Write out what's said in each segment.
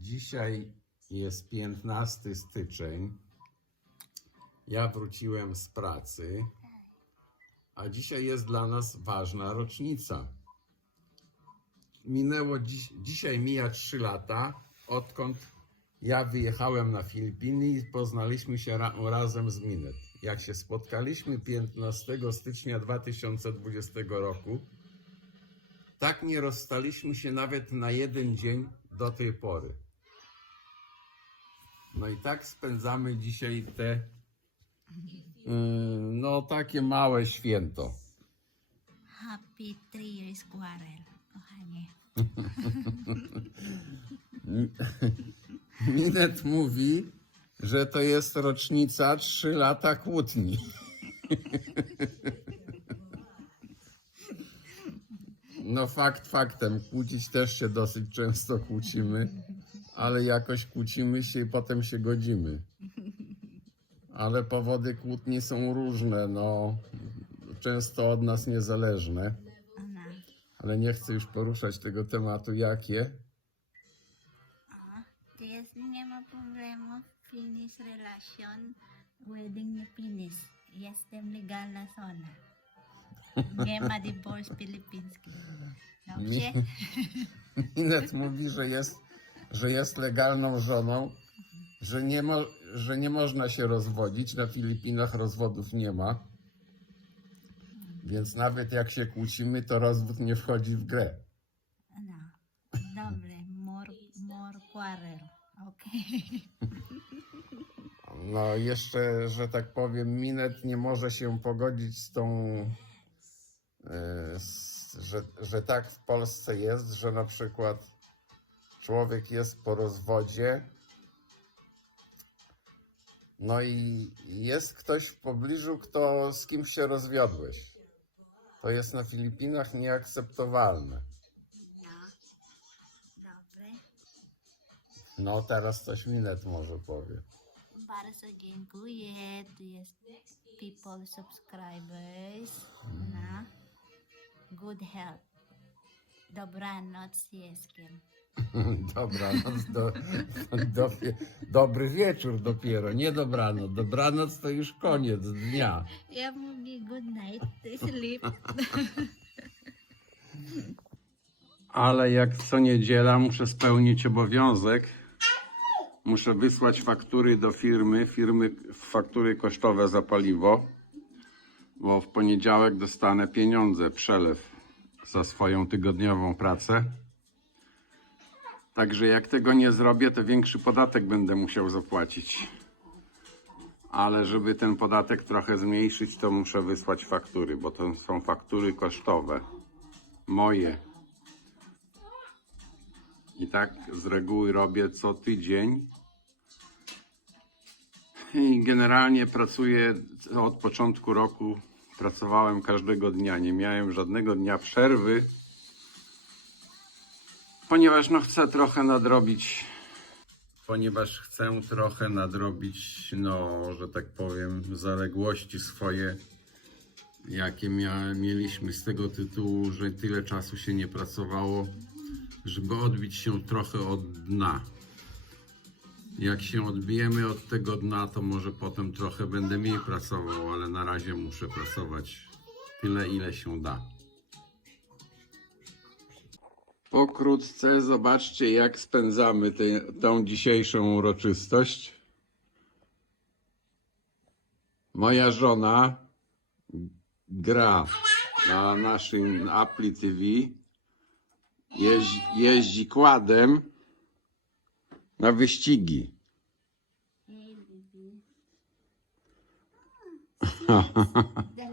Dzisiaj jest 15 styczeń. Ja wróciłem z pracy, a dzisiaj jest dla nas ważna rocznica. Minęło dziś, dzisiaj mija 3 lata, odkąd ja wyjechałem na Filipiny i poznaliśmy się ra, razem z Minet. Jak się spotkaliśmy 15 stycznia 2020 roku, tak nie rozstaliśmy się nawet na jeden dzień do tej pory. No i tak spędzamy dzisiaj te, yy, no takie małe święto. Happy three years quarrel. Kochanie. Minet mówi, że to jest rocznica 3 lata kłótni. No fakt faktem, kłócić też się dosyć często kłócimy, ale jakoś kłócimy się i potem się godzimy. Ale powody kłótni są różne, no często od nas niezależne, ale nie chcę już poruszać tego tematu, jakie. Ah, Kaya nie ma problemu. Finish relation. Wedding niyo finish. Jestem legal na zona. Nie ma divorce Philippines. Dobrze? Minet mówi, że jest, że jest legalną żoną, że nie, mo, że nie można się rozwodzić. Na Filipinach rozwodów nie ma. Więc nawet jak się kłócimy, to rozwód nie wchodzi w grę. Ano? Doble. More, more quarrel. Okay. No jeszcze, że tak powiem, Minet nie może się pogodzić z tą, że, że tak w Polsce jest, że na przykład człowiek jest po rozwodzie, no i jest ktoś w pobliżu, kto z kim się rozwiodłeś. To jest na Filipinach nieakceptowalne. No. No teraz coś Minet może powie. Bardzo dziękuję. Tu jest people subscribers. Na good health. Dobranoc Jeskiem. Dobranoc, do, do, dobry wieczór dopiero, nie dobranoc. Dobranoc to już koniec dnia. Ja mówię good night, sleep. Ale jak co niedziela muszę spełnić obowiązek, muszę wysłać faktury do firmy, firmy faktury kosztowe za paliwo, bo w poniedziałek dostanę pieniądze, przelew za swoją tygodniową pracę. Także jak tego nie zrobię, to większy podatek będę musiał zapłacić. Ale żeby ten podatek trochę zmniejszyć, to muszę wysłać faktury, bo to są faktury kosztowe. Moje. I tak z reguły robię co tydzień. Generalnie pracuję od początku roku. Pracowałem każdego dnia, nie miałem żadnego dnia przerwy, ponieważ no chcę trochę nadrobić. Ponieważ chcę trochę nadrobić, no, że tak powiem, zaległości swoje, jakie mieliśmy z tego tytułu, że tyle czasu się nie pracowało żeby odbić się trochę od dna. Jak się odbijemy od tego dna, to może potem trochę będę mniej pracował, ale na razie muszę pracować tyle, ile się da. Pokrótce zobaczcie, jak spędzamy tę dzisiejszą uroczystość. Moja żona gra na naszym Apple TV jeździ, jeździ kładem na wyścigi.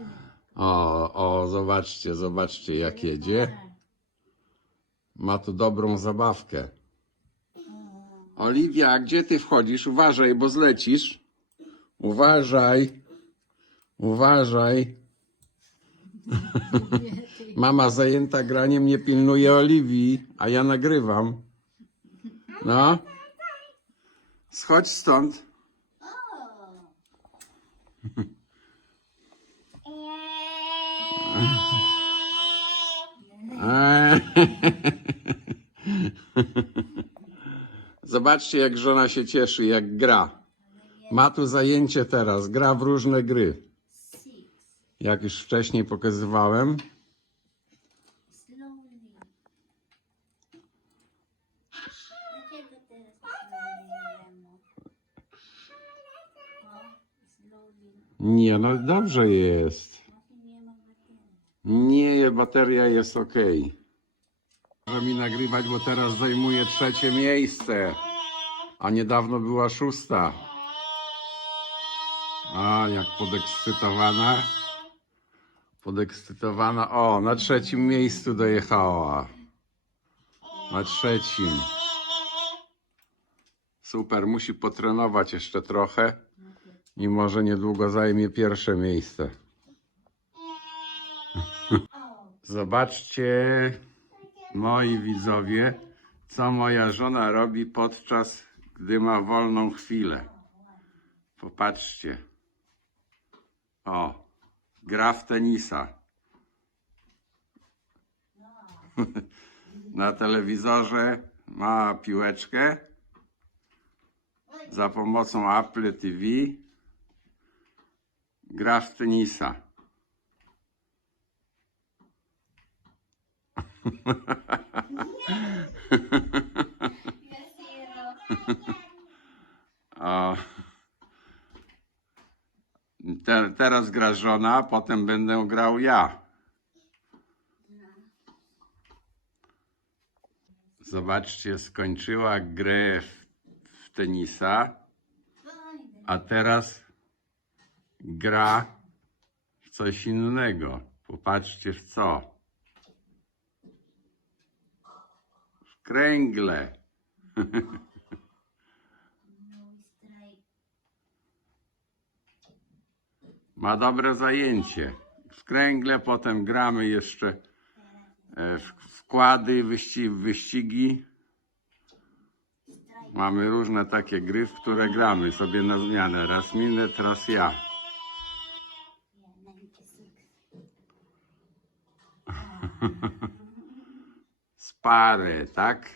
O, o, zobaczcie, zobaczcie jak jedzie. Ma tu dobrą zabawkę. Oliwia, gdzie ty wchodzisz? Uważaj, bo zlecisz. Uważaj. Uważaj. Mama zajęta graniem nie pilnuje Oliwii, a ja nagrywam. No. Schodź stąd. Zobaczcie, jak żona się cieszy, jak gra. Ma tu zajęcie teraz, gra w różne gry. Jak już wcześniej pokazywałem. Nie, no dobrze jest. Nie, bateria jest ok. Może mi nagrywać, bo teraz zajmuje trzecie miejsce. A niedawno była szósta. A, jak podekscytowana. Podekscytowana. O, na trzecim miejscu dojechała. Na trzecim. Super, musi potrenować jeszcze trochę. I może niedługo zajmie pierwsze miejsce. Zobaczcie, moi widzowie, co moja żona robi podczas gdy ma wolną chwilę. Popatrzcie. O, gra w tenisa. Na telewizorze ma piłeczkę. Za pomocą Apple TV gra w tenisa. O. Te, teraz gra żona, potem będę grał ja. Zobaczcie, skończyła grę w, w tenisa, a teraz gra w coś innego. Popatrzcie w co. W kręgle. Ma dobre zajęcie. W kręgle, potem gramy jeszcze e, wkłady, wyści, wyścigi. Mamy różne takie gry, w które gramy sobie na zmianę. Raz minę, raz ja. Yeah, 96. Spary, tak?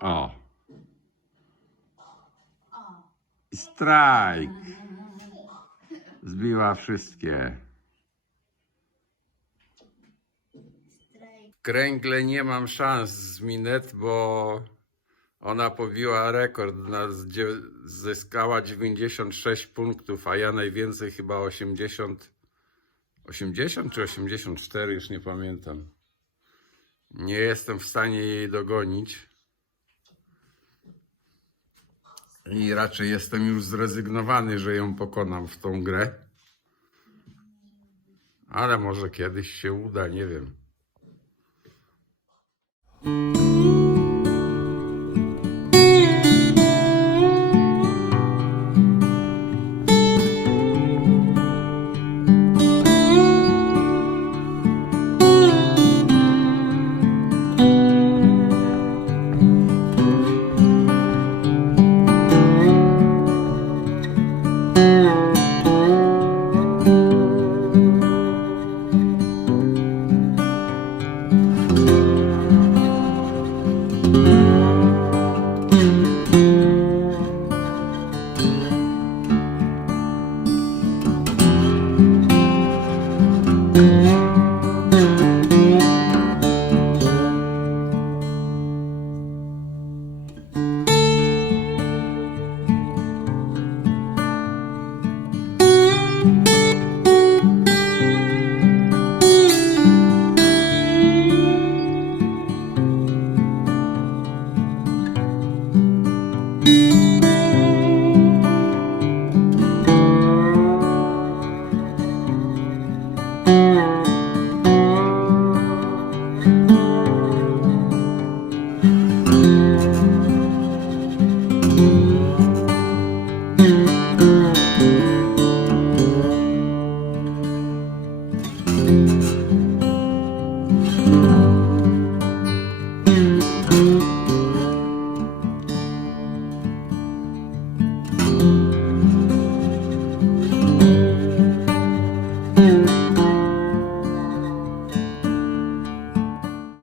O. Strajk. Zbiła wszystkie. Kręgle nie mam szans z Minet, bo ona pobiła rekord. Zyskała 96 punktów, a ja najwięcej chyba 80. 80 czy 84, już nie pamiętam. Nie jestem w stanie jej dogonić. I raczej jestem już zrezygnowany, że ją pokonam w tą grę. Ale może kiedyś się uda, nie wiem.